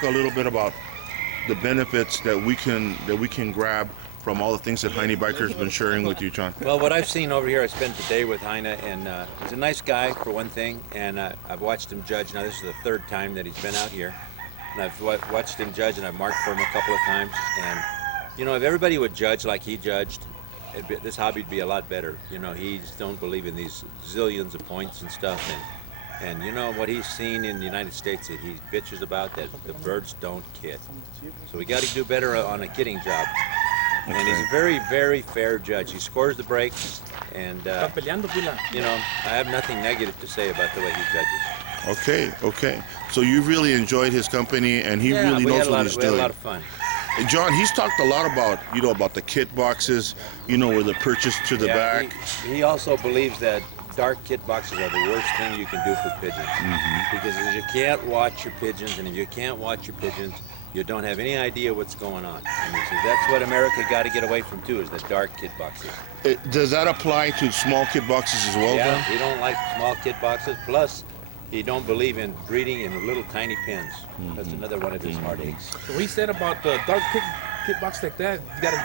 talk a little bit about the benefits that we can grab from all the things that Heine Biker's been sharing with you, John? Well, what I've seen over here, I spent the day with Heine, and he's a nice guy for one thing, and I've watched him judge. Now this is the third time that he's been out here, and I've watched him judge, and I've marked for him a couple of times. And you know, if everybody would judge like he judged, this hobby'd be a lot better. You know, he just don't believe in these zillions of points and stuff, and you know what he's seen in the United States that he bitches about, that the birds don't kid. So we got to do better on a kidding job. Okay. And he's a very, very fair judge. He scores the breaks, and you know, I have nothing negative to say about the way he judges. Okay. So you really enjoyed his company, and he really knows what he's doing. We had a lot of fun. John, he's talked a lot about, you know, about the kit boxes, you know, where the purchase to the back. He also believes that dark kit boxes are the worst thing you can do for pigeons. Because if you can't watch your pigeons, and if you can't watch your pigeons, you don't have any idea what's going on. And he says that's what America got to get away from too, is the dark kit boxes. Does that apply to small kit boxes as well, Yeah, John? he don't like small kit boxes. Plus, he don't believe in breeding in little tiny pens. That's another one of his heartaches. So he said about the dark kit box like that, you gotta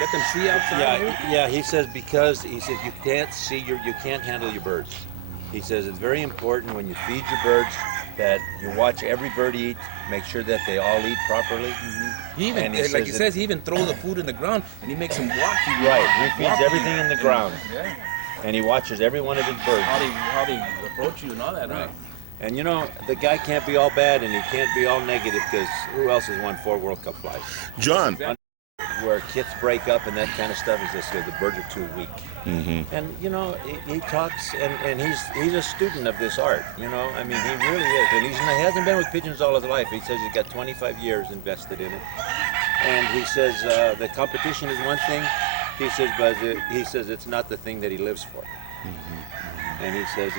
let them see outside. Yeah. He says because you can't see you can't handle your birds. He says it's very important when you feed your birds that you watch every bird eat, make sure that they all eat properly. He even, like he says, he even throws the food in the ground and he makes them walk. Right, he feeds everything in the ground. Yeah. And he watches every one of his birds. How they approach you and all that, right? And you know, the guy can't be all bad and he can't be all negative, because who else has won 4 World Cup flights? John. Where kits break up and that kind of stuff, is just the birds are too weak. And you know, he talks, and he's a student of this art. You know, I mean, he really is. And he hasn't been with pigeons all his life. He says he's got 25 years invested in it. And he says the competition is one thing. He says, but he says it's not the thing that he lives for. And he says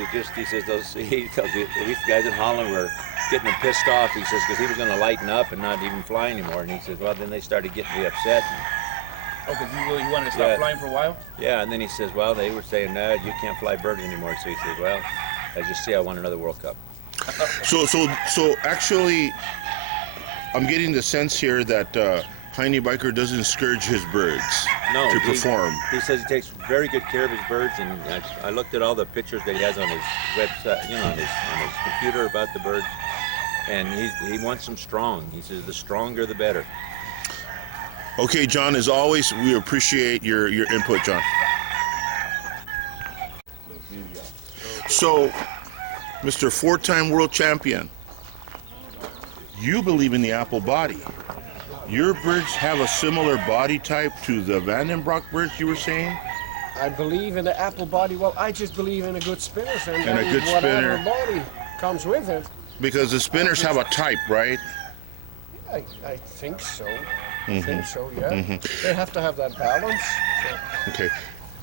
these guys in Holland were getting him pissed off. He says because he was going to lighten up and not even fly anymore. And he says, well, then they started getting me upset. Oh, because you wanted to stop flying for a while? Yeah, and then he says, well, they were saying, no, you can't fly birds anymore. So he says, well, I just see I won another World Cup. So actually, I'm getting the sense here that Heine Biker doesn't scourge his birds to perform. He says he takes very good care of his birds, and I looked at all the pictures that he has on his website, you know, on his computer about the birds, and he wants them strong. He says the stronger the better. Okay, John, as always, we appreciate your input, John. So, Mr. 4-time world champion, you believe in the apple body. Your birds have a similar body type to the Vandenbroek birds, you were saying? I believe in the apple body. Well, I just believe in a good spinner, and a good whatever spinner body comes with it. Because the spinners have a type, right? I think so. I think so, yeah. They have to have that balance. So. Okay.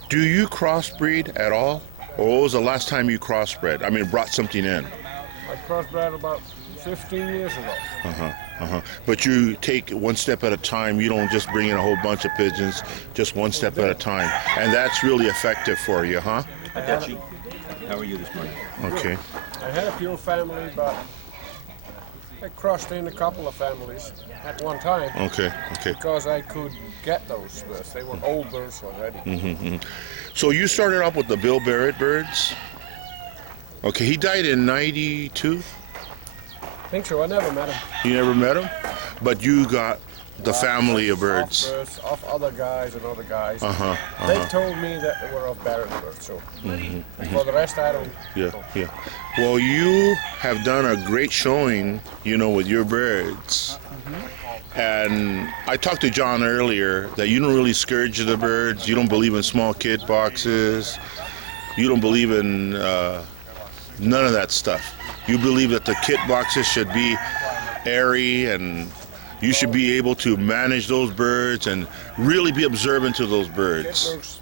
Do you crossbreed at all? Or what was the last time you crossbred? I mean, brought something in? I crossbred about 15 years ago. But you take one step at a time. You don't just bring in a whole bunch of pigeons, just one step at a time. And that's really effective for you, huh? Hi, Dutchie. How are you this morning? Okay. I had a pure family, but I crossed in a couple of families at one time. Okay. Because I could get those birds. They were old birds already. So you started off with the Bill Barrett birds? Okay, he died in 92? I think so. I never met him. You never met him? But you got the family of birds. Of other guys and other guys. They told me that they were of Barrett birds. So for the rest, I don't know. Yeah. Well, you have done a great showing, you know, with your birds. And I talked to John earlier that you don't really scourge the birds. You don't believe in small kit boxes. You don't believe in none of that stuff. You believe that the kit boxes should be airy, and you should be able to manage those birds and really be observant to those birds.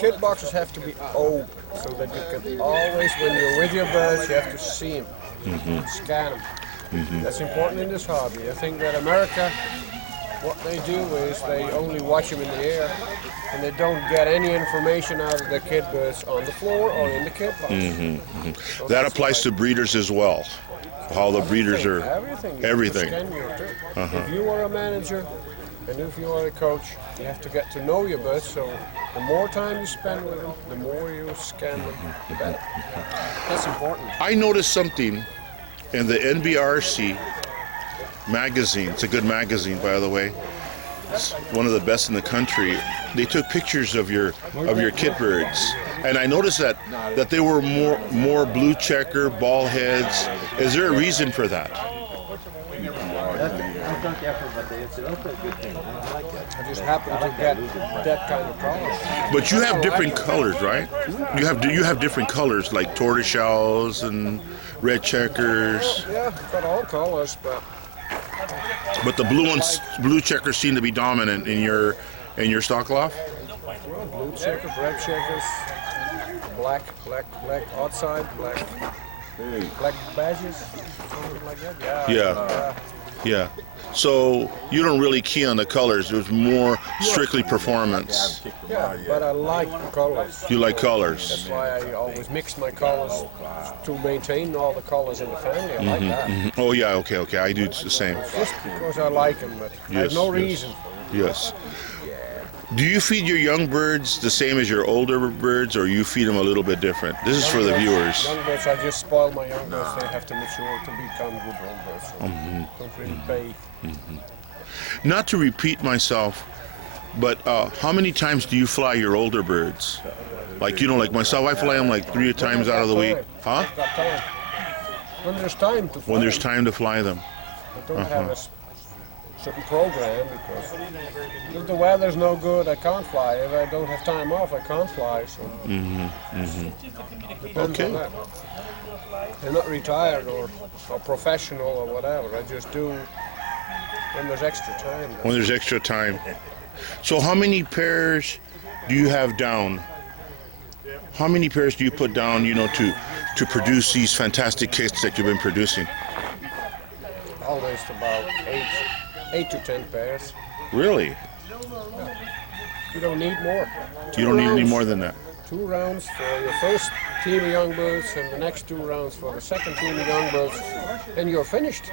Kit boxes have to be open so that you can always, when you're with your birds, you have to see them, scan them. That's important in this hobby. I think that America, what they do is they only watch them in the air, and they don't get any information out of the kit birds on the floor or in the kit box. That applies to breeders as well. how the breeders are. Everything. You Everything. have to scan your bird. If you are a manager and if you are a coach, you have to get to know your birds. So the more time you spend with them, the more you scan them, the better. That's important. I noticed something in the NBRC magazine. It's a good magazine, by the way. It's one of the best in the country. They took pictures of your kit birds, and I noticed that they were more blue checker, ball heads. Is there a reason for that? I just happen to get that kind of color. But you have different colors, right? You have different colors like tortoiseshells and red checkers. Yeah, got all colors, But the blue checkers seem to be dominant in your stock loft. well, blue checkers, red checkers, black outside, black badges, something like that. Yeah. So you don't really key on the colors. It was more strictly performance. Yeah, but I like the colors. You like colors. That's why I always mix my colors to maintain all the colors in the family. I like that. Oh yeah, okay. I do the same. Just because I like them, but I have no reason. Yes. Do you feed your young birds the same as your older birds, or you feed them a little bit different? This is for the viewers. Young birds, I just spoil my young birds. They have to mature to become good old birds. So don't really pay. Not to repeat myself, but how many times do you fly your older birds? Like myself, I fly them like 3 times out of the week. Huh? Got time. When there's time to fly. When there's time to fly them. I don't have a certain program because if the weather's no good, I can't fly. If I don't have time off, I can't fly. So depends on that. I'm not retired or professional or whatever. I just do when there's extra time. When there's extra time. So how many pairs do you have down? How many pairs do you put down, to produce these fantastic kits that you've been producing? Always about 8 to 10 pairs. Really? You don't need more. You don't need any more than that? 2 rounds for your first team of young birds and the next 2 rounds for the second team of young birds, and you're finished.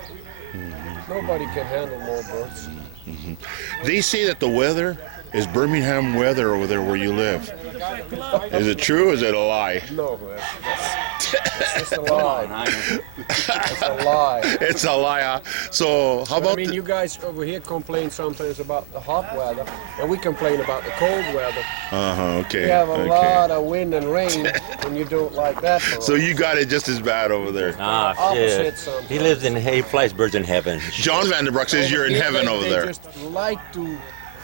Nobody can handle more birds. They say that the weather is Birmingham weather over there where you live. Is it true or is it a lie? No, that's just a lie. It's a lie. It's a lie. Huh? So how about you guys over here complain sometimes about the hot weather, and we complain about the cold weather. Okay. We have a lot of wind and rain, and you don't like that. So you got it just as bad over there. Opposite sometimes. He lives in, he flies birds in heaven. John Vanderbroek says you're in heaven over They there. just like to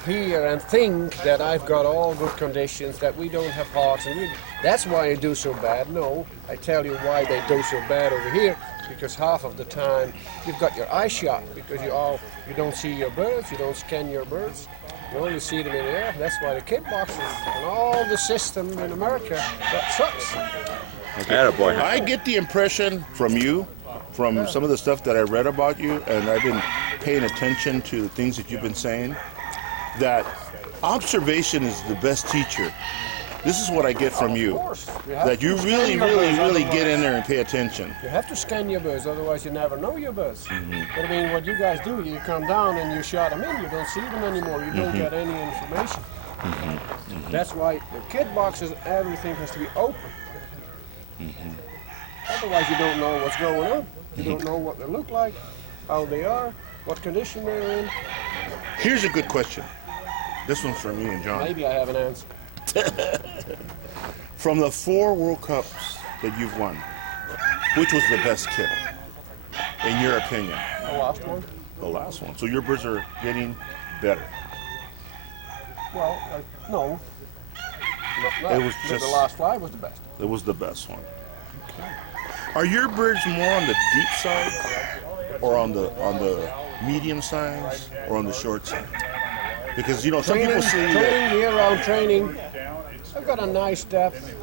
hear and think that I've got all good conditions, that we don't have hawks, and that's why I do so bad. No, I tell you why they do so bad over here, because half of the time you've got your eye shot, because you don't see your birds, you don't scan your birds, you only see them in the air. That's why the kit boxes and all the system in America, that sucks. Okay. I get the impression from some of the stuff that I read about you, and I've been paying attention to the things that you've been saying, that observation is the best teacher. This is what I get from you. That you really get in there and pay attention. You have to scan your birds, otherwise you never know your birds. But I mean, what you guys do, you come down and you shot them in, you don't see them anymore, you don't get any information. That's why the kit boxes, everything has to be open. Otherwise you don't know what's going on. You don't know what they look like, how they are, what condition they're in. Here's a good question. This one's for me and John. Maybe I have an answer. From the 4 World Cups that you've won, which was the best kit, in your opinion? The last one? The last one. So your birds are getting better. Well, no. It was But just- the last fly was the best. It was the best one. Okay. Are your birds more on the deep side, or on the medium size, or on the short side? Because some people say Year-round training. I've got a nice depth,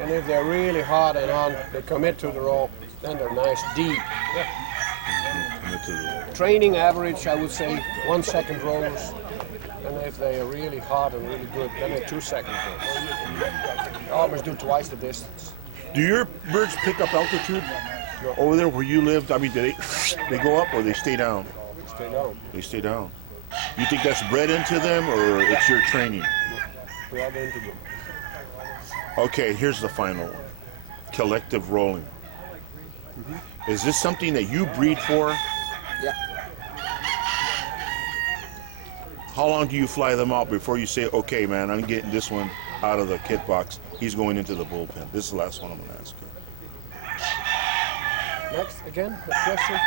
and if they're really hot and on, they commit to the roll, then they're nice deep. Training average, I would say 1 second rollers, and if they are really hot and really good, then they're 2 second rollers. I always do twice the distance. Do your birds pick up altitude? Over there where you lived, I mean, do they go up or they stay down? Stay down. They stay down. You think that's bred into them or it's your training? We are into them. Okay, here's the final one. Collective rolling. Is this something that you breed for? Yeah. How long do you fly them out before you say, okay, man, I'm getting this one out of the kit box. He's going into the bullpen. This is the last one I'm going to ask you. Next, again, the question.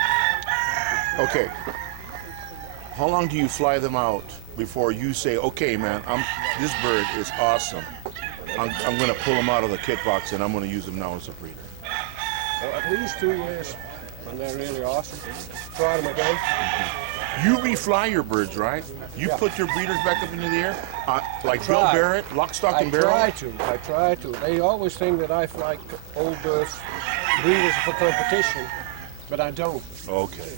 Okay. How long do you fly them out before you say, okay, man, this bird is awesome. I'm going to pull them out of the kit box and I'm going to use them now as a breeder? Well, at least 2 years, and they're really awesome. Try them again. You refly your birds, right? You Yeah. put your breeders back up into the air? Like Bill Barrett, lock, stock, and barrel? I try to. They always think that I fly old birds, breeders for competition, but I don't. Okay.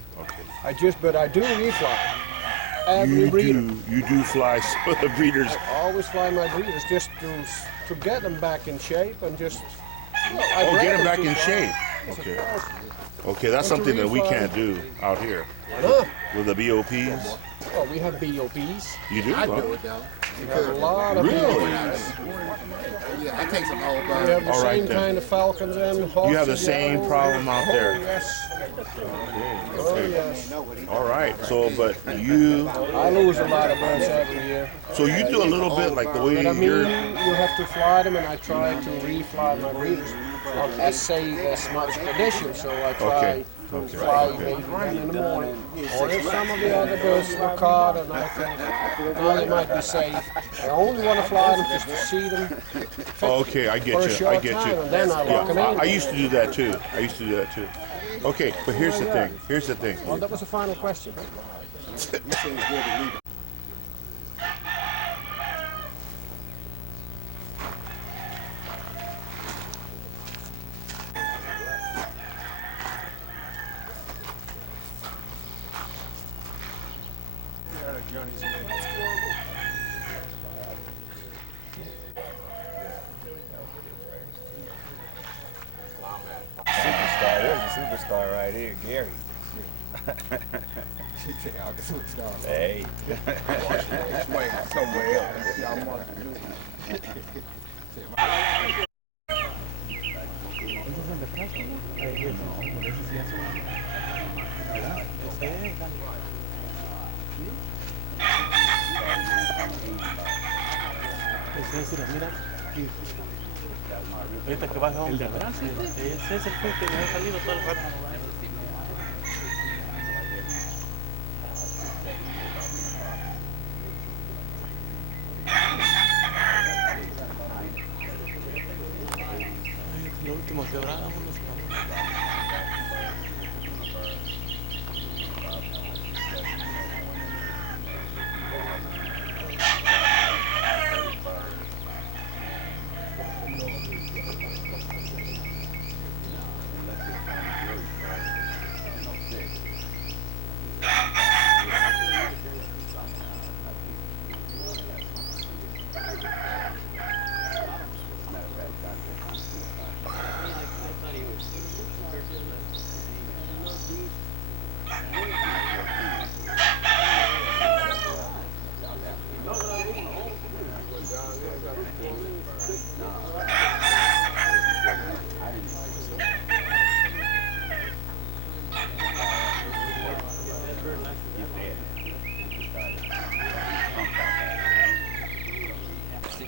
But I do refly. Every breeder. You do fly some of the breeders. I always fly my breeders just to get them back in shape and just. Get them back in shape. Okay. Okay, that's something that we can't do out here with the BOPs. Oh, we have BOPs. You do? I Huh? do it though. We have a lot of Really? BOPs. Yeah, I take some old We birds. have the All right, same then. kind of falcons and hawks. You have the and same yellow. problem out there. Oh, yes. Oh, yes. All right. So, but you, I lose a lot of birds every year. so you do a little bit like the way But I mean, you're. you have to fly them, and I try to refly my breeders on as much condition. So I try to fly maybe 1 in the morning. Or if some of the other birds were caught, and I think, well, they might be safe. I only want to fly them just to see them Okay, I for a get you. I short get time, you. and then I lock them Yeah, in. I used to do that too. Okay, but here's the thing. Here's the thing. Well, that was the final question. Superstar, there's a superstar right here, Gary. Hey. Ahorita que baja el de atrás, ese es el que me ha salido todo el rato. Lo último que habrá, vámonos.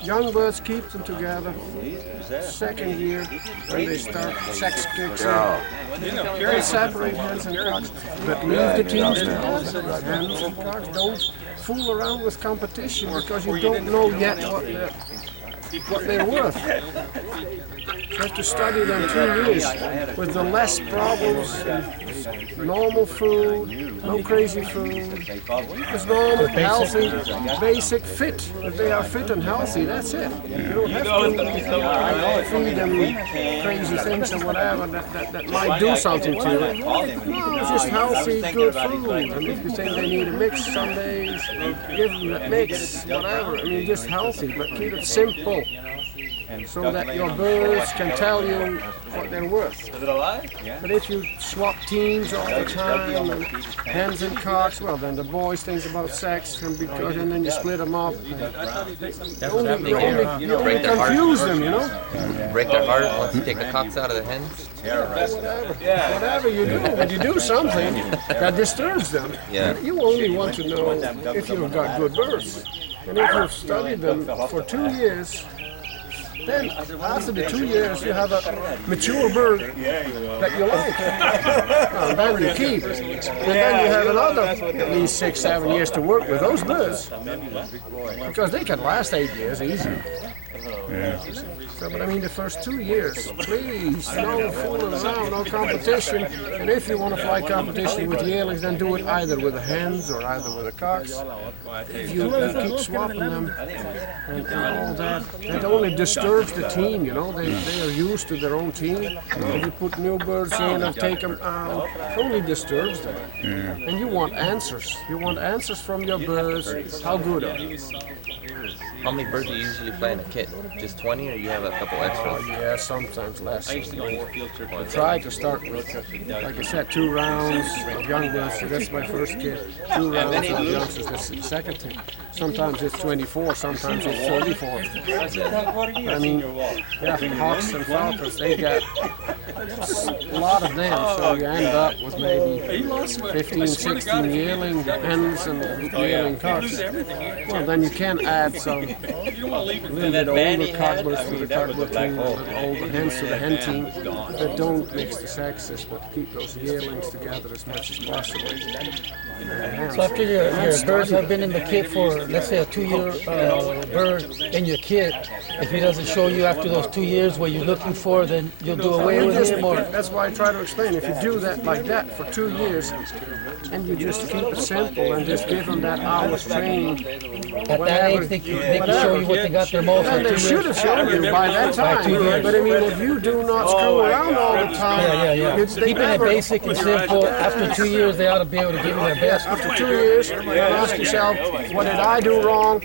Young birds keep them together. Second year, when they start, sex kicks in. They separate hens and cocks, but leave the teams together. Hens and cocks don't fool around with competition because you don't know yet what they're worth. You have to study them 2 years with the less problems, normal food, no crazy food, just normal, healthy, basic fit. If they are fit and healthy, that's it. You don't have to feed them crazy things or whatever that might do something to it. No, it's just healthy, good food. And if you think they need a mix some days, give them that mix, whatever. I mean, just healthy, but keep it simple. so that your birds can tell you what they're worth. Is it alive? Yeah. But if you swap teams all the time, and hens and cocks, well, then the boys think about sex, and then you split them up. You only confuse them, you know? Break their heart once you take the cocks out of the hens. Whatever you do, when you do something that disturbs them, you only want to know if you've got good birds. And if you've studied them for 2 years, then after the 2 years you have a mature bird that you like. And then you keep. And then you have another at least 6, 7 years to work with those birds. Because they can last 8 years easy. So, but I mean, the first 2 years, please, no fooling around, no competition. And if you want to fly competition with yearlings, then do it either with the hens or either with the cocks. If you keep swapping them and all that, it only disturbs the team, you know. They are used to their own team. If you put new birds in and take them out, it only disturbs them. And you want answers. You want answers from your birds. How good are you? How many birds do you usually fly in a kit? Just 20, or you have a couple extras? Yeah, sometimes less. I try to start with, like I said, 2 rounds of young birds. That's my first kit. 2 rounds of youngsters. That's the second kit. Sometimes it's 24, sometimes it's 34. I mean, hawks and falcons, they got a lot of them, so you end up with maybe 15, 16 yearling hens and yearling cocks. Well, then you can add some little bit older cocklers to the cockler team, older hens to the hen team, that don't mix the sexes, but keep those yearlings together as much as possible. So after your birds have been in the kit for, let's say, a 2-year bird in your kit, if he doesn't show you after those 2 years what you're looking for, then you'll do away with him? Or? That's why I try to explain. If you do that like that for 2 years, and you just keep it simple and just give them that hour's training. At that age, they can show you what they got their most. And they should have shown you by that time. But I mean, if you do not screw around all the time, keeping it basic and simple. After 2 years, they ought to be able to give you their best. After 2 years, you ask yourself, what did I do wrong?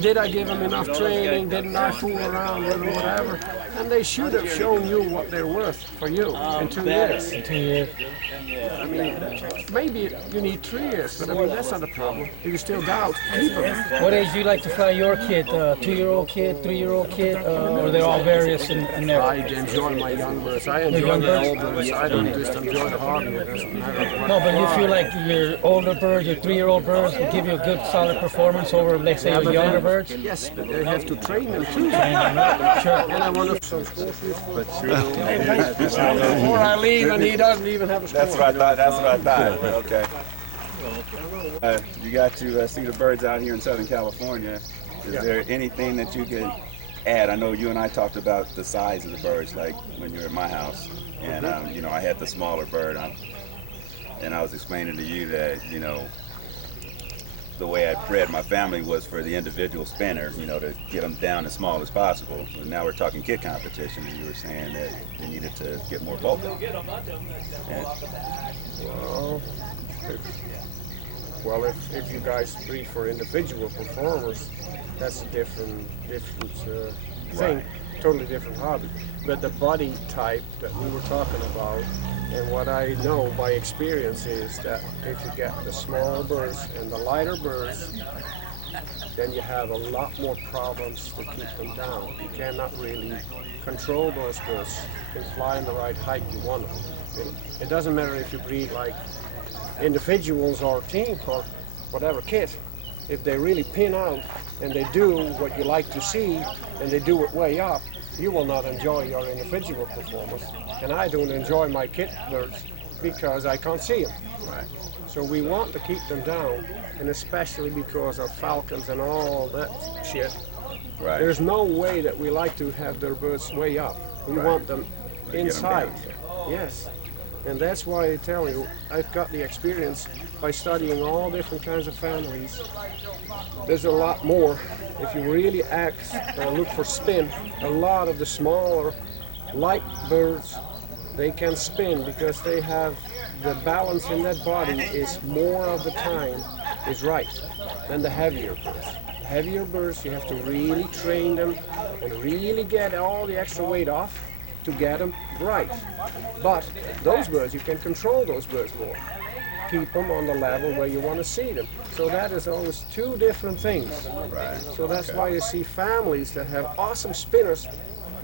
Did I give them enough training? Didn't I fool around with them, whatever? And they should have shown you what they're worth for you in 2 years. In 2 years. I mean, maybe you need 3 years, but I mean, that's not a problem. If you still doubt, keep them. What age do you like to fly your kid? 2-year-old kid, 3-year-old kid, or they're all various in there? I enjoy my young birds. I enjoy the old birds. I don't just enjoy the hobby. It doesn't matter what. No, but you feel like your older birds, your 3-year-old birds, will give you a good, solid performance over, let's say, your younger birds? Yes, but they have to train them too. Sure. And I want to. Before I leave, and he doesn't even have a score. That's what I thought. Okay. You got to see the birds out here in Southern California. Is there anything that you could add? I know you and I talked about the size of the birds, like when you were at my house, and you know, I had the smaller bird, and I was explaining to you that, you know, the way I bred my family was for the individual spinner, you know, to get them down as small as possible. But now we're talking kit competition, and you were saying that you needed to get more bulk. Well, if you guys breed for individual performers, that's a different thing, totally different hobby. But the body type that we were talking about, and what I know by experience is that if you get the smaller birds and the lighter birds, then you have a lot more problems to keep them down. You cannot really control those birds and fly in the right height you want them. It doesn't matter if you breed like individuals or team or whatever kit. If they really pin out and they do what you like to see and they do it way up, you will not enjoy your individual performance. And I don't enjoy my kit birds because I can't see them. Right. So we want to keep them down, and especially because of falcons and all that shit. Right. There's no way that we like to have their birds way up. We want them inside. Yes. And that's why I tell you, I've got the experience by studying all different kinds of families. There's a lot more. If you really look for spin, a lot of the smaller, light birds, they can spin because they have the balance in that body is more of the time is right than the heavier birds. heavier birds, you have to really train them and really get all the extra weight off to get them right. But those birds, you can control those birds more. Keep them on the level where you want to see them. So that is always two different things. Right. So that's why you see families that have awesome spinners,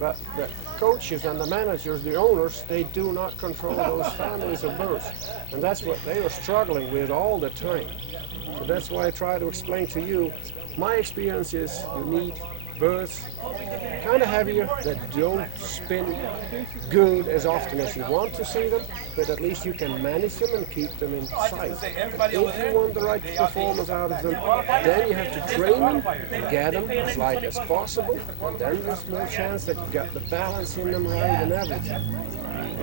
but the coaches and the managers, the owners, they do not control those families of birds. And that's what they are struggling with all the time. So that's why I try to explain to you, my experience is you need birds kind of heavier that don't spin good as often as you want to see them, but at least you can manage them and keep them in sight. If you want the right performance out of them, then you have to train them and get them as light as possible, and then there's more chance that you got the balance in them right and everything.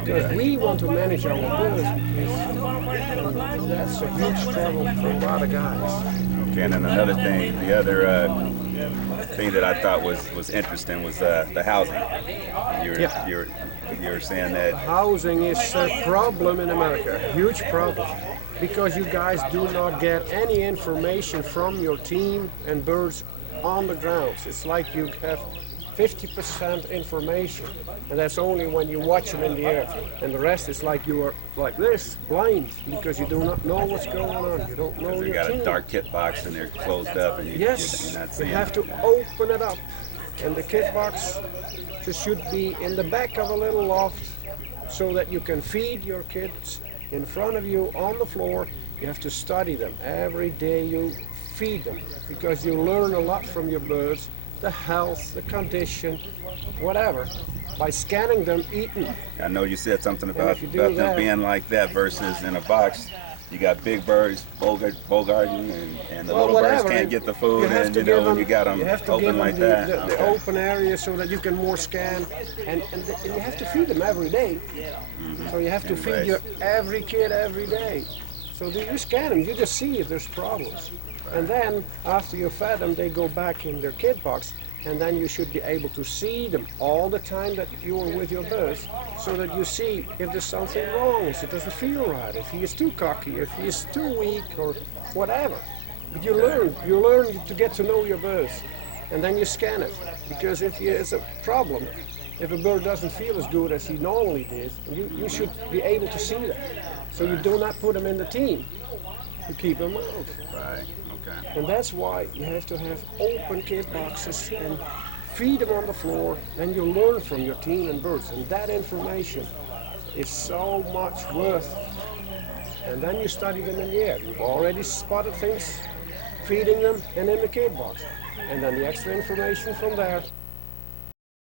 Because we want to manage our birds, because that's a huge struggle for a lot of guys. Okay, and then another thing, the other thing that I thought was interesting was the housing. You were saying that Housing is a problem in America, a huge problem, because you guys do not get any information from your team and birds on the grounds. It's like you have 50% information, and that's only when you watch them in the air. And the rest is like you are like this, blind, because you do not know what's going on. You don't know you your got team. a dark kit box and they're closed up, and you're not You seeing have them. to open it up, and the kit box just should be in the back of a little loft so that you can feed your kids in front of you on the floor. You have to study them. Every day you feed them, because you learn a lot from your birds, the health, the condition, whatever, by scanning them, eating. I know you said something about if you do them that- being like that versus in a box. You got big birds, bogarting, and the Well, little birds whatever. can't get the food, have and to you know give when you got them you have to give open them like the, that. the Okay. open area so that you can more scan, and you have to feed them every day. So you have to And feed rest. your every kid every day. So you scan them, you just see if there's problems. And then after you fed them, they go back in their kid box, and then you should be able to see them all the time that you are with your birds, so that you see if there's something wrong, if it doesn't feel right, if he is too cocky, if he is too weak, or whatever. But you learn to get to know your birds, and then you scan it. Because if there's a problem, if a bird doesn't feel as good as he normally did, you should be able to see that. So you do not put them in the team. You keep them out. Right. Okay. And that's why you have to have open kit boxes and feed them on the floor, and you learn from your team and birds. And that information is so much worth. And then you study them in the air. You've already spotted things, feeding them, and in the kit box. And then the extra information from there